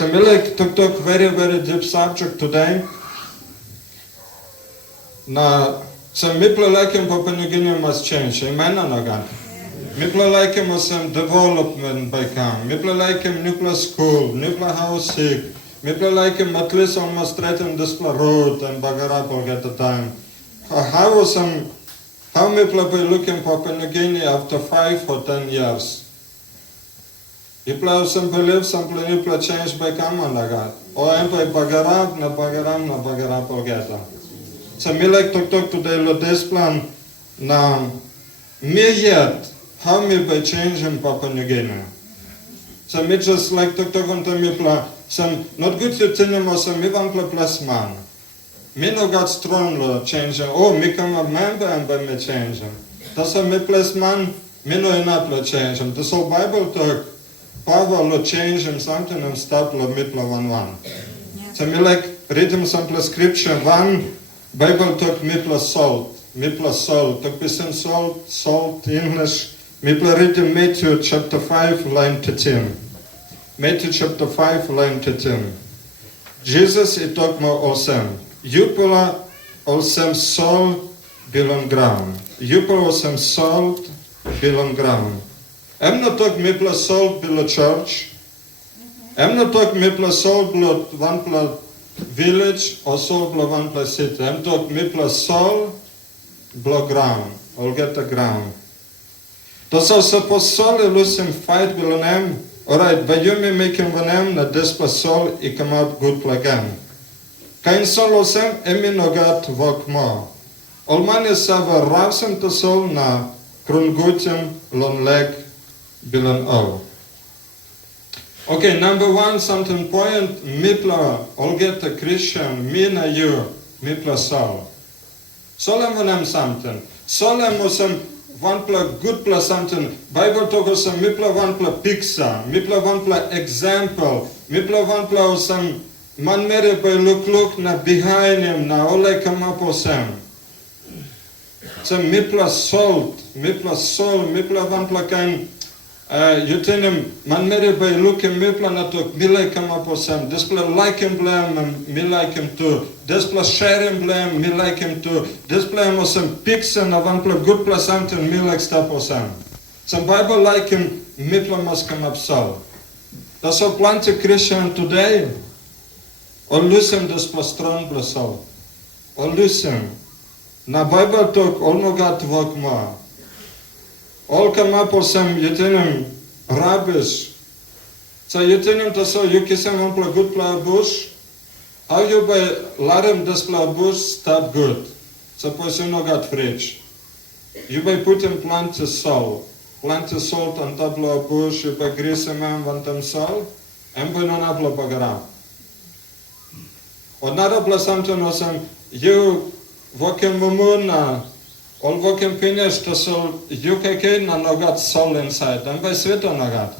So me like talk very deep subject today. Na so me like in Papua New Guinea must change. Amen or God? Me like him some development by come. Me like him nuclear school, nuclear house sick. Me like him at least almost straight in this road and Bagarapol get the time. How me be looking Papua New Guinea after 5 or 10 years? You play some believe, some people change by come on God. Or I'm by Bagarapol get them. So me like to talk today about this plan. Now, me yet, how me by change in Papua New Guinea? So me just like to talk on me plan. Some not good to tell them some me want to plus man. Me no got strong change. Oh, me come a member and by me change. That's a me plus man. Me no enough change. The so Bible talk. Power lo change and something and stop lo mitla 1:1. So me like read him some scripture 1. Bible talk me plus salt. Talk percent salt English. Me plus read in Matthew chapter 5 line 13. Matthew chapter 5 line 13. Jesus it talk more awesome. You pula awesome salt belong ground. You pula awesome salt belong ground. I'm not talking me plus salt below church. I'm not talking me plus salt below one plus village or salt below one plus city. I'm talking me plus salt below ground. I'll get the ground. That's also suppose salt losing fight below them. Alright, but you may make him them that this plus salt it come out good again. Kain sol losem emi nogat vok more. Olmane sava ravsem to sol na krungutem lon leg bilan o. Okay, number 1, something point, mipla, all get a Christian, me na you, mipla sol. Solem vanem something. Solem osem one pla good plus something. Bible talk osem mipla one pla picture, mipla one pla example, mipla one pla osem man mere by look na behind him na ole come up osem. So mipla salt, mipla one pla kind. You tell him, man mere by look him me plan to me like him up or some. This place like him blame and me like him too. This place share him blame, me like him too. This place was some pigs and one place good place something, me like stuff or some. Some Bible like him, me plan must come up so. That's how plenty Christian today. Or listen this place strong plus so. Or listen. Na Bible talk, all no got to work more. All come up or some, you tell him, rubbish. So you tell him to so, you kiss him on a good plow bush. How you by larem this plow bush start good. Suppose you no got fridge. You by put him plant the salt on top of a bush, you by grease him and want them salt, and by non apple bagara. Or not a something or some, you walk in Mumuna. All working finished to sol UKK na no got soul inside. And by sweet on got.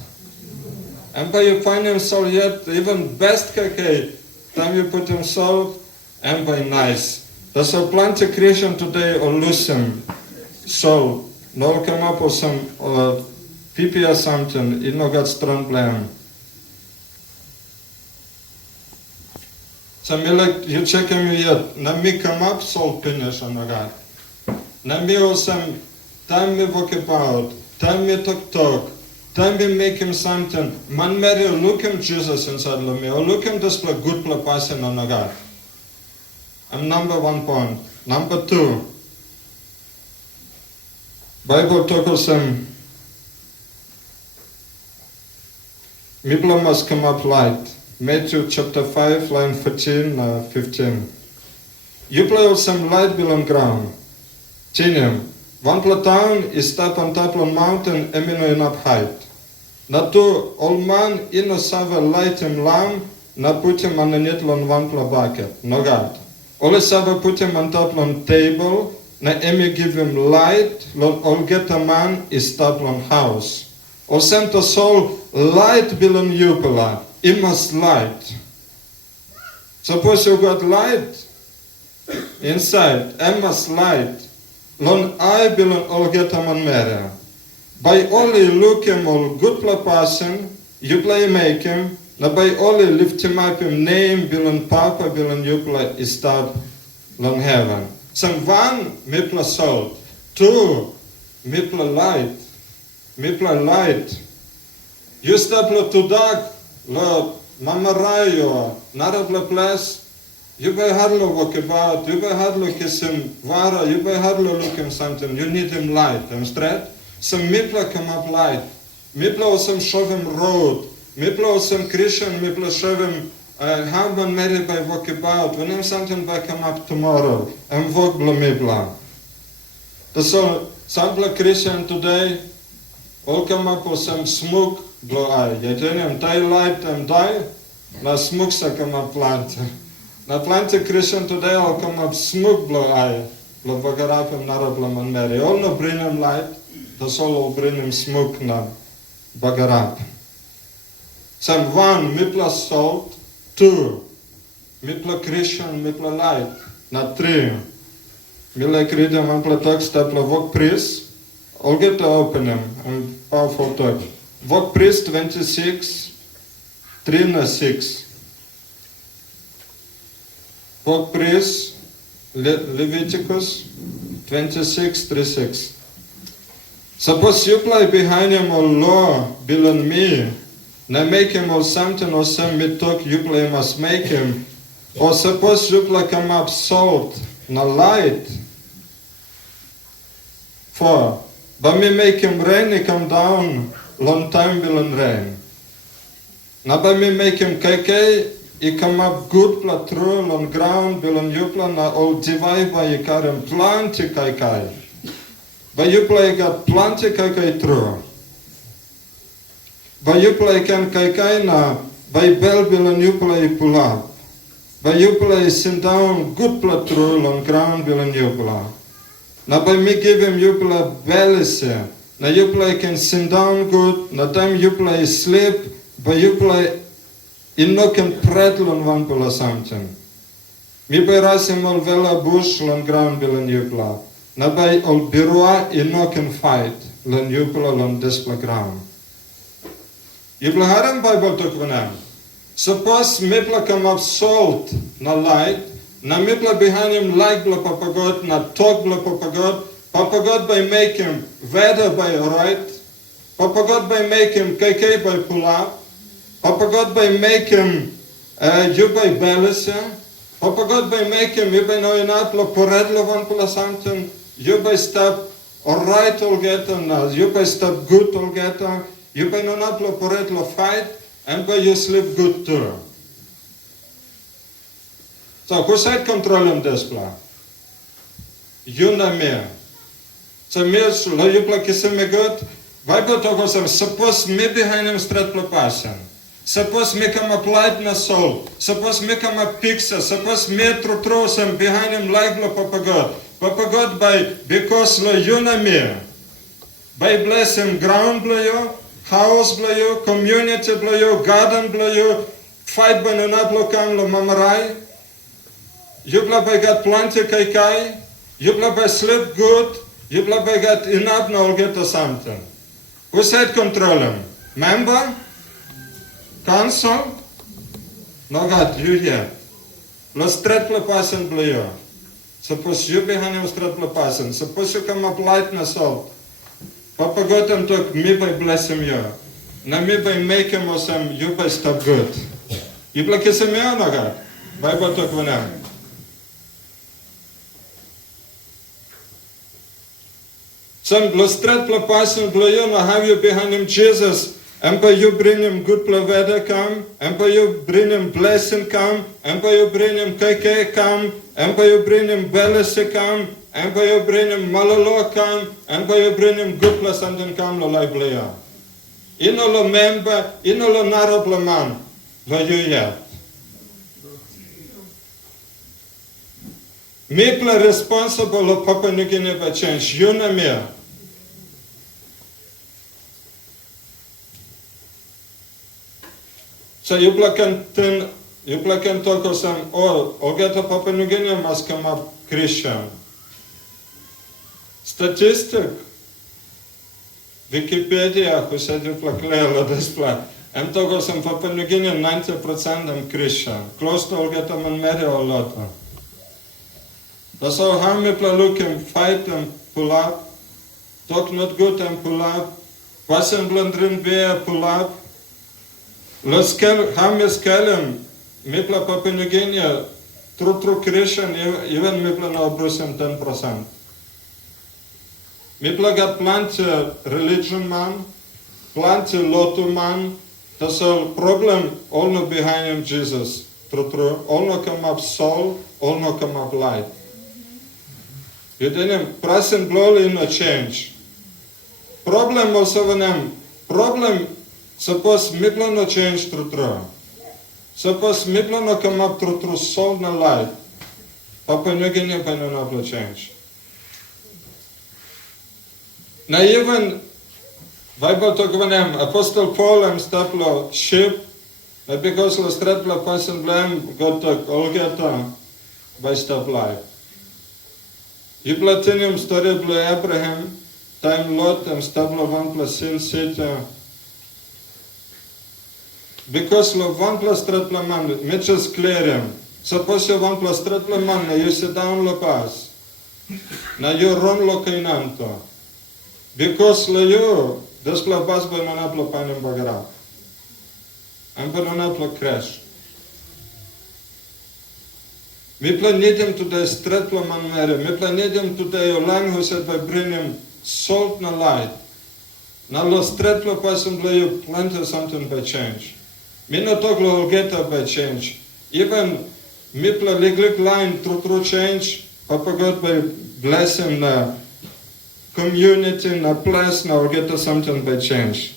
And by you find him soul yet, even best KK, time you put him salt, and by nice. That's a plenty creation today or lose him soul. No come up with some PP or something, it no got strong blame. So me like you check him yet, na me come up soul finish on got. Na mi osam, time me walk about, time me talk, time me make him something. Man Mary look him Jesus inside of me, or look him this good person on a God. I'm number 1 point. Number 2. Bible talk osam, Mibla must come up light. Matthew chapter 5, line 14, 15. You play osam light belong ground. Jenya, one town is up on top of mountain, emino in up height. Na tu old man ino sava light him lamb, na put him on the nettle on one bucket. No God. Ole sava put him on top on table, na emi give him light, lon all get a man is top on house. Or sent a soul light belong upala, it must light. Suppose you got light inside, it must light. Lon I belong all get a man mere. By only look him all good person, you play make him, Na by only lift him up him name bilan papa bilan yupla istab long heaven. Some one mipla salt, two mipla light, You stop lo tudak lo mamarayo narabla ples. You by hardly walk about, you by hardly kiss him vara, you by hardly look him something, you need him light, I'm straight? Some mipla come up light, mipla some show him road, mipla some Christian, mipla show him how one married by walk about, when him something by come up tomorrow, and walk blo mipla. So some Christian today, all come up with some smoke blow eye, you tell him tie light and die, na smoke sa come up plant. Na plante Christian today all come up smoke blow eye. Blow bagarap him narabla man Mary. All no bring him light, the soul will bring him smoke na bagarap. Some one, mipla salt, two, mipla Christian, mipla light, na three. Mila krida mipla text tapla vok priest. I'll get to open him, and powerful talk. Vok priest 26, 3 na 6. Vok priest, Leviticus 26, 3, 6. Suppose you play behind him or law, bilan me, na make him or something or some me talk you play must make him. Or suppose you play come up salt, na light. 4. But me make him rain, he come down, long time bilan rain. Na by me make him kk, he come up good platrol on ground bilan yupla na all divide by he carry plenty kk. By yupla he got plenty kk true. By yupla he can kk na by bell bilan yupla he pull up. By yupla he sit down good platrol on ground bilan yupla. Na by me give him yupla belise. Na yupla can sit down good. Na time yupla sleep. By yupla no can prattle on one pula something. Mi by rasim ol vela bush on ground bilan yupla. Na by ol birua no can fight. Lan yupla on displa ground. Yupla haram Bible talk vanam. Suppose mipla come up salt na light. Na mipla behind him like bla papagod, na talk bla papagod by make him weather by right, papagod by make him kk by pull up, papagod by make him you by balance, papagod by make him you by no inat bla poredlo van pula something, you by stop alright all get na you by stop good all get, you by no not bla poredlo fight, and by you sleep good too. So, who said control him this plan? You na me. So, me, lo you play kissing me good? Bible talk us, suppose me behind him straight plapassion. Suppose me come up light na soul. Suppose me come up pixel. Suppose me throw some behind him like lo papagod. Papagod by, because lo you na me. By bless him ground blow you, house blow you, community blow you, garden blow you, fight by no blow come lo mamarai. You by got plenty kai, you by sleep good, you by got enough now get to something. Who said control him? Member? Council? No God, you here. Lo straight person blue. Suppose you behind him straight person. Suppose you come up light na salt. Papa got him talk me by bless him you. Na me by make him or some you by stop good. You by kiss him no God. Bible talk whenever. Some blostret plapasan bloyo na have you behind him Jesus, and by you bring him good plaveda come, and by you bring him blessing come, and by you bring him kk come, and by you bring him belese come, and by you bring him malalo come, and by you bring him good plasanden come lo lai blaya. Ino lo member, ino lo narablaman, lo you yet. People responsible of Papua New Guinea by change, you na me. So you can talk of some, or get a Papua New Guinea must come up Christian. Statistic. Wikipedia, who said you play this plan. Togos in Papua New Guinea 90% Christian. Close to Olgeta man meri o lota. Das so haben wir plalukem fight and pull up. Talk not good and pull up. Passen blondrin be pull up. Los kel haben wir skelem. Mipla Papua New Guinea true Christian even mipla na obrusem 10%. Mipla got plant religion man, plant lotu man. That's all problem, all no behind him Jesus. True. All no come up soul, all no come up light. You didn't present glory no change. Problem also when them problem suppose mipla no change true. Suppose mipla no come up true soul no light. Papua New Guinea pa no change. Now even Bible talk when him Apostle Paul am staplo ship, because lo staplo person blame God talk Olgeta by stop life. You platinum story blue Abraham, time Lot am staplo one plus sin city. Because lo one plus staplo man, mitches clear him. Suppose you one plus staplo man, you sit down lo pass. Na you run lo kainanto. Because lo you Despla pas bananaplo panem bagara. Am bananaplo crash. Mi planedem today stretlo man mere. Mi planedem today olan who said by bringing salt na light. Na lo stretlo pasum you plant something by change. Mi no toglo olgeta by change. Even mi pla liglik line true change. Papa God by bless him na community na place na get something by change.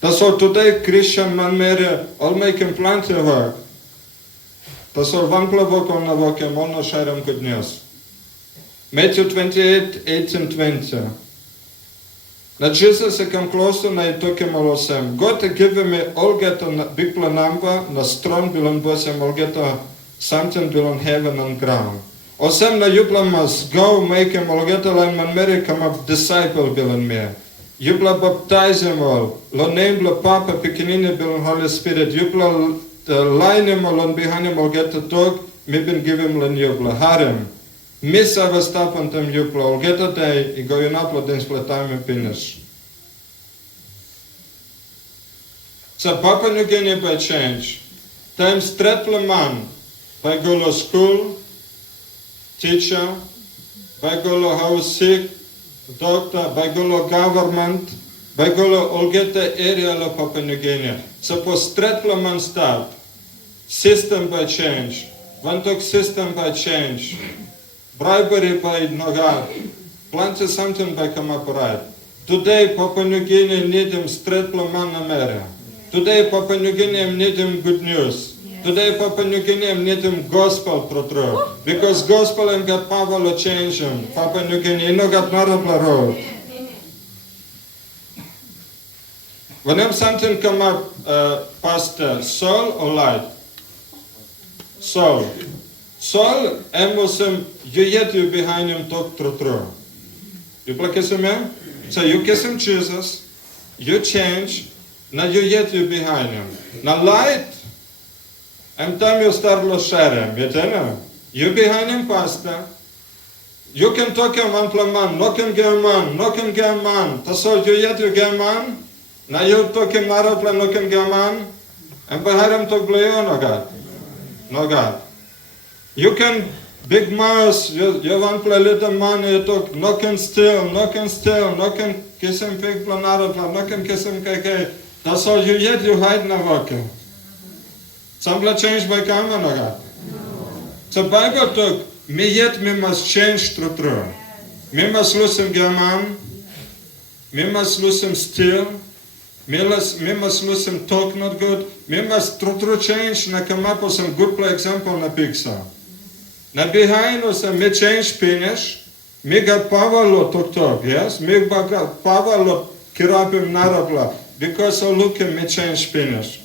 That's all today Christian man mere all making plenty of work. That's all one plavok on na vokem on no sharam good news. Matthew 28, 18, 20. Na Jesus come close to na I took him all sem. God give me all get on big planamba na strong bilon bosem all get something bilon heaven and ground. Osem na jubla must go make him olgeta line man meri come up disciple bilan me. Jubla baptize him all. Lo name bla papa pekinine bilan Holy Spirit. Jubla line him all on behind him olgeta tog. Me bin give him lan jubla harem. Miss avastapan tem jubla olgeta day I go yunaplo den splatime finish. So Papua New Guinea by change. Time stretla man by go to school. Teacher, by golo house sick, doctor, by golo government, by golo olgeta area la Papua New Guinea. Suppose stretla man start. System by change. Vantok system by change. Bribery by nogat. Plenty something by come up right. Today Papua New Guinea need him stretla man America. Today Papua New Guinea need him good news. Today Papua New Guinea need him gospel true. Because gospel him got power to change him. Papua New Guinea no got narabla road. When him something come up past soul or light? Soul. Soul emosim you yet you behind him talk true. You play kiss him? So you kiss him Jesus, you change, now you yet you behind him. Now light and time you start lo sherem, you behind him pastor. You can talk him one man, no can get man. That's all you yet you get man. Now you talk him narapla, no can get man. And behind him talk blayo, no God. No God. You can big mouse, you want play little man, you talk, no can steal, no can kiss him big planarapla, no can kiss him kk. That's all you yet you hide na voke. Some change by camera no God. So Bible talk, me yet me must change true. Me must lose him gaman, me must lose him steal, me must lose him talk not good, me must true change na come up with some good play example na pizza. Na behind us me change finish, me got power lo talk, yes? Me got power lo kirapim narabla, because I look at me change finish.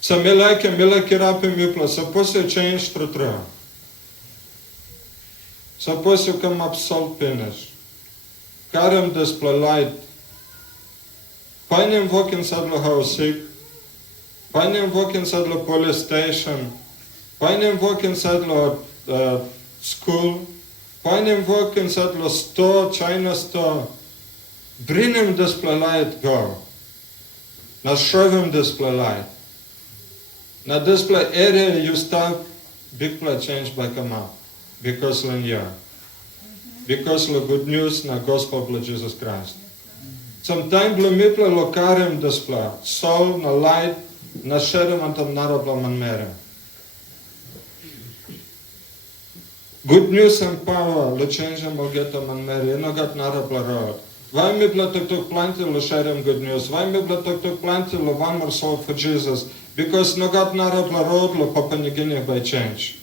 So me like kirapim me plus, suppose you change true. Suppose you come up salt finish. Karem display light. Painem walking sadlo house sick. Painem walking sadlo police station. Painem walking sadlo school. Painem walking sadlo store, China store. Bring him display light go. Now show him display light. Now display area you start big play change by come up. Because of you. Because of good news na gospel of Jesus Christ. Sometimes we play lokarem display. Soul na light na sherem antam narabla manmere. Good news and power lo change mo geta manmere. No gat narabla road. Why me play tok planty lo sherem good news? Why me play tok planty lo one more soul for Jesus? Because no gat narabla road lo Papua New Guinea by change.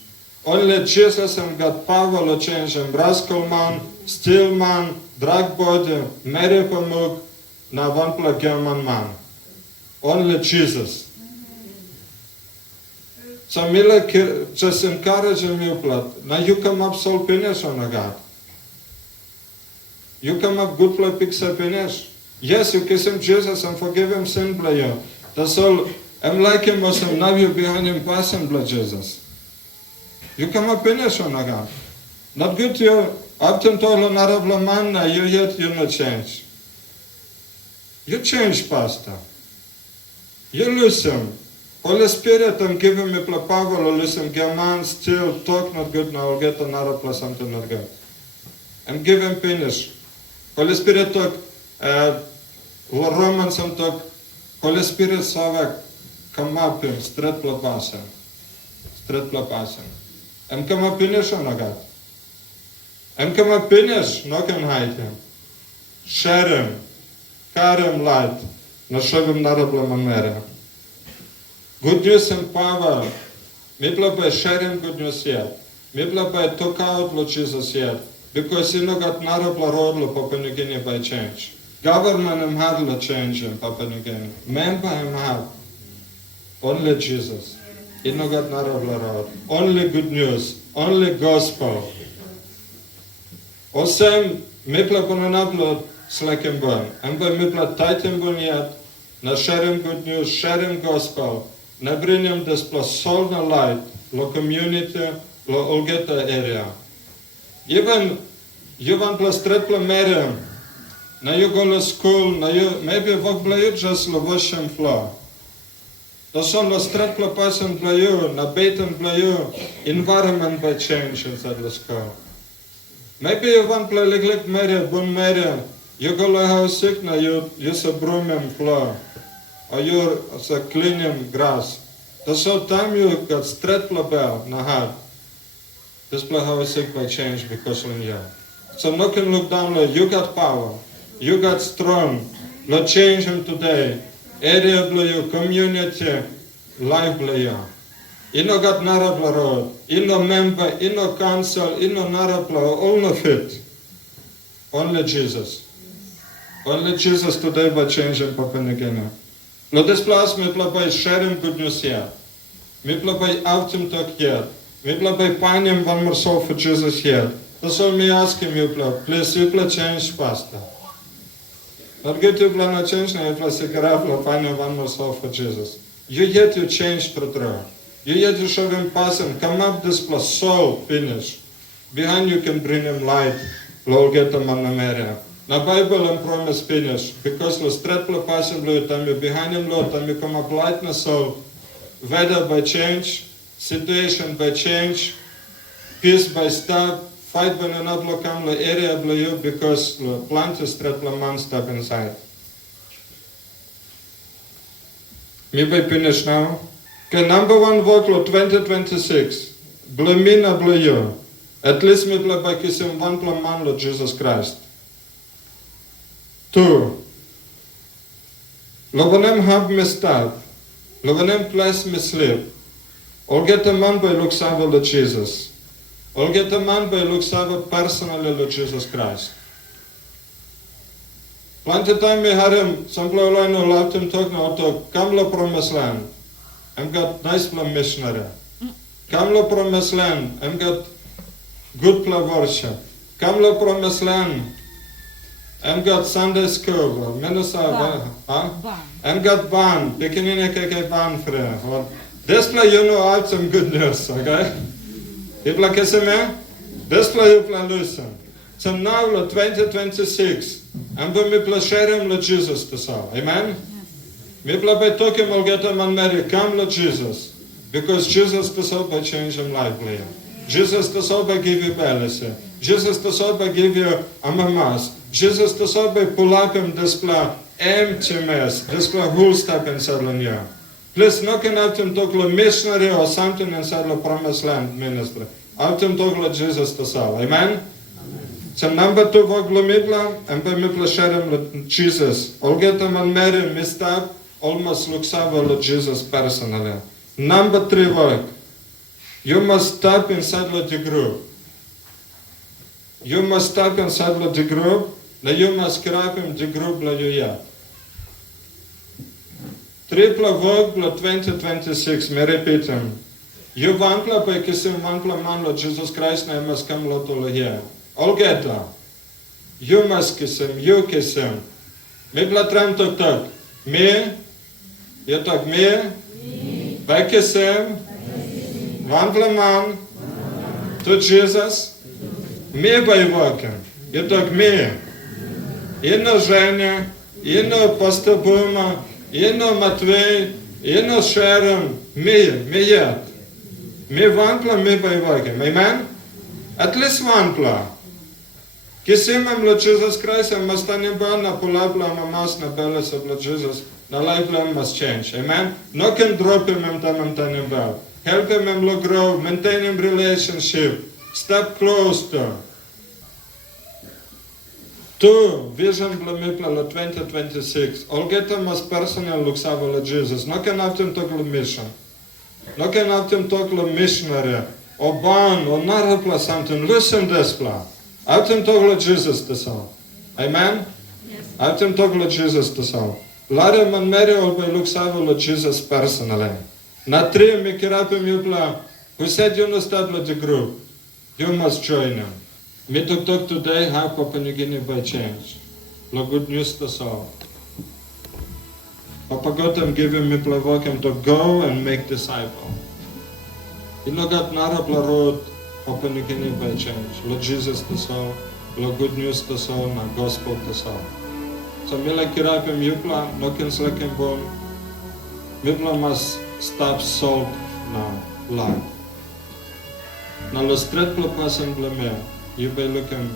Only Jesus and got power to change him. Rascal man, steel man, drug body, Mary Pamuk, na one plug German man. Only Jesus. So me like just encourage you plat. Now you come up soul finish on a God. You come up good play pixel finish. Yes, you kiss him Jesus and forgive him sin play you. That's all. I'm like him also now you behind him passing blood Jesus. You come up finish on a God. Not good you often told an Arab man you yet you not change. You change, Pastor. You listen. Holy Spirit and give him a power or listen, man still talk not good now, I'll get an Arab plus something not good. And give him finish. Holy Spirit talk Romans and talk Holy Spirit savak come up him straight plapasa. Straight plapasa. And come up finish on a God. And come up finish, no can hide him. Share him. Carry him light. No show him narabla manera. Good news and power. Mipla by sharing good news yet. Mipla by took out Lord Jesus yet. Because you know got narabla road lo Papua New Guinea by change. Government him hard lo change in Papua New Guinea. Member him hard. Only Jesus. You know got narabla road. Only good news. Only gospel. O same mipla bonanabla slacken burn. And by mipla tighten burn yet. Na sharing good news, sharing gospel. Na bring him this plus soul na light, lo community, lo olgeta area. Even you want plus triple mere, na you go to school, na you maybe walk blayu just lo washing floor. To son lo triple person blayu, na beten blayu, environment by change inside the school. Maybe you want play like mere, bun mere, you go to house sick, na you use a broom and floor. Or you're cleaning grass. That's all time you got straight bell na hard. This play how is sick by change because of you. So no can look down like you got power, you got strong. Lo change him today. Area blue you, community, life blue you. You no got narabla road, you no member, you no council, you no narabla, all no fit. Only Jesus. Only Jesus today by change in Papua New Guinea. No this place me play sharing good news here. Me play autumn talk here. Me play finding one more soul for Jesus here. That's all me asking you please you play change pastor. Not get you play not change now you play secret finding one more soul for Jesus. You yet you change for true. You yet you show him passing. Come up this plus soul finish. Behind you can bring him light. Lord get him on the area. Na Bible and promise finish, because lo stretlo passion blue, tam you behind him Lord, tam you come up light na soul, weather by change, situation by change, peace by stop, fight by not lo come lo area blue, because lo plant is stretlo man step inside. Me by finish now. Okay, number one work lo 2026, blue me na blue you. At least me play by kissing one plan man lo Jesus Christ. 2. Lovanem have me start. Lovanem place me sleep. All get a man by looks over Lord Jesus. All get a man by looks over personally Lord Jesus Christ. Plenty time we had him, some blow line who loved him talk now to come to Promise Land. I'm got nice plan missionary. Come to Promise Land. I'm got good play worship. Come to Promise Land. I'm got Sunday school. Minnesota, huh? I'm got band. Beginning keke band for. This play you know out some good news, okay? You play kisame? This play you play listen. So now 2026. And when we play share him with Jesus to solve. Amen? We play by talking will get him and Mary. Come to Jesus. Because Jesus to solve by change him life player. Jesus to solve by give you balance. Jesus to solve by give you a mamas. Jesus to solve by pull up him display empty mess. Display whole step inside on you. Please knocking out him talk to missionary or something inside the Promise Land ministry. Out him talk to Jesus to solve. Amen? So number 2 work lo mipla and by mipla share him with Jesus. All get him and Mary missed up. Almost looks over with Jesus personally. Number 3 work. You must step inside the group. You must step inside the group. Now you must grab him the group la you yet. Triple work la 2026. Me repeat him. You want la by kisim want la man la Jesus Christ name must come la to la here. All get la. You must kiss him. You kiss him. Me bla tram tok tok. Me. You talk me. By kiss him. Want la man. To Jesus. Me by working. You talk me. Ino Jenya. Ino Pastor Buma. Ino Matvey. Ino Sharon. Me yet. Me want la me by working. Amen? At least one pla. Kisimam la Jesus Christ and must stanimba na pulabla mamas na belas of la Jesus. Na life la must change. Amen? No can drop him and tanimba. Help him and grow, maintain him relationship. Step close to. 2. Vision blamipla la 2026. All get him as personal looks over la Jesus. No can have him talk la mission. No can have him talk la missionary. Or ban or narapla something. Listen this plan. Out him talk la Jesus to solve. Amen? Yes. Out him talk la Jesus to solve. Larry and Mary always looks over la Jesus personally. Na 3 me kirapim you plan. Who said you must start the group? You must join him. Me talk today how Papua New Guinea by change. La good news to solve. Papa God him give him me play him to go and make disciples. You know got narapla road Papua New Guinea by change. Lord Jesus to solve, Lord good news to solve, na gospel to solve. So me like kirapim yupla, no can slacken bone. Mipla must stop salt na life. Na lo stret pla pasan blame. You by looking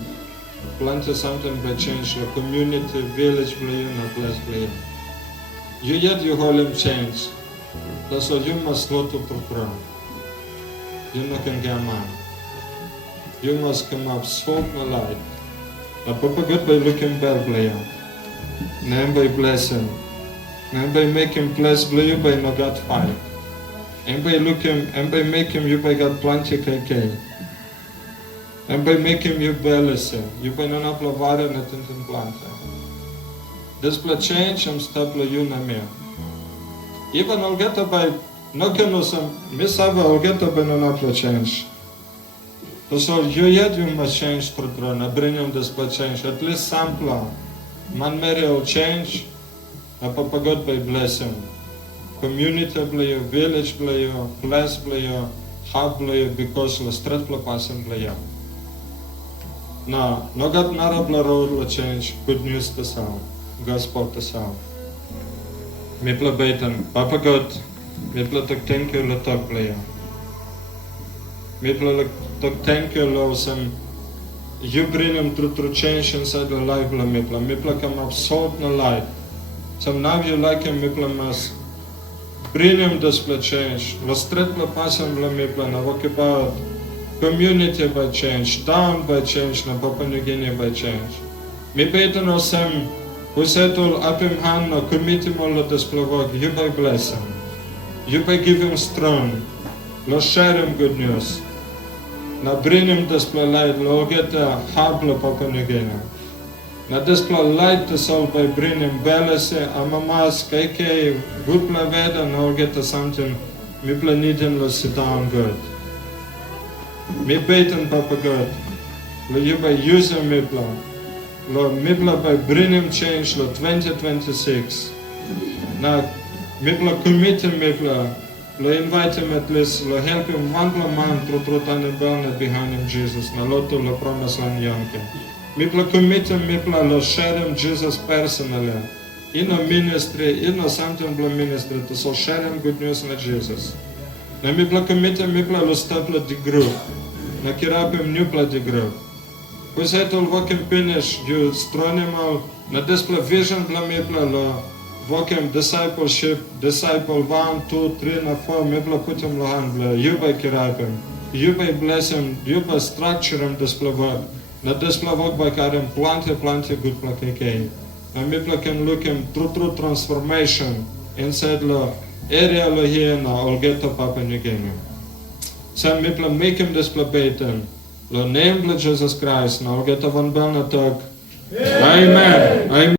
plant something by change the community, village blame na place blame. You yet you hold him change. That's all you must go to program. You no can get man. You must come up salt na light. Na Papa God by looking bad blame. Name by blessing. Name by making bless blame by no God fight. And by looking and by making you by God plenty KK. And by making you balance. You by no na plavare na tintin planta. This pla change and stop la you na me. Even I'll get by no can some miss I'll get by no na pla change. So you yet you must change for drone, bring him this pla change, at least some plan. Man Mary will change, a Papa God by blessing. Community player, village player, place player, hub player, because the street pla passing player. No got narabla road la change, good news to sound, gospel to sound. Me pla baitan, Papa God, me pla to thank you la talk player. Me pla thank you Lord some you bring him through change inside the life la mipla. Mipla come up salt na life. So now you like him mipla must bring him this pla change. La street la pasan la mipla na walk about community by change, town by change, na Papua New Guinea by change. Me beter no sem who settle up him hand no committee mo la this pla work. You by bless him. You by give him strong. La share him good news. Na bring him this pla light, lo get a habla Papua New Guinea. Na this pla light to solve by bring him balance, amamas, KK, good pla veda, na get something, mi pla need him to sit down good. Mi beten Papa God. Lo you by use mipla. Lo mipla by bring him change lo 2026. Na mipla commit mipla. Lo invite him at least, lo help him one man through tane behind him Jesus. Na loto lo Promise Land Yonki. Mipla commit mipla lo share him Jesus personally. In a ministry, in a something ministry, to so share him good news na Jesus. Na mipla commit mipla lo stapla di group. Na kirapim nupla di group. We settle working finish, you stronimal, na display vision bla mipla lo working discipleship, disciple 1, 2, 3, na 4, mipla putem lo hand bla, you by kirapim, you by bless him, you by structure him display work. Na display work by karim plenty good pla kekei. Na mipla can look him true transformation inside lo area lo here na Olgeta Papua New Guinea. Sam mipla make him display beten. Lo name of Jesus Christ, na Olgeta van Belna talk. Amen.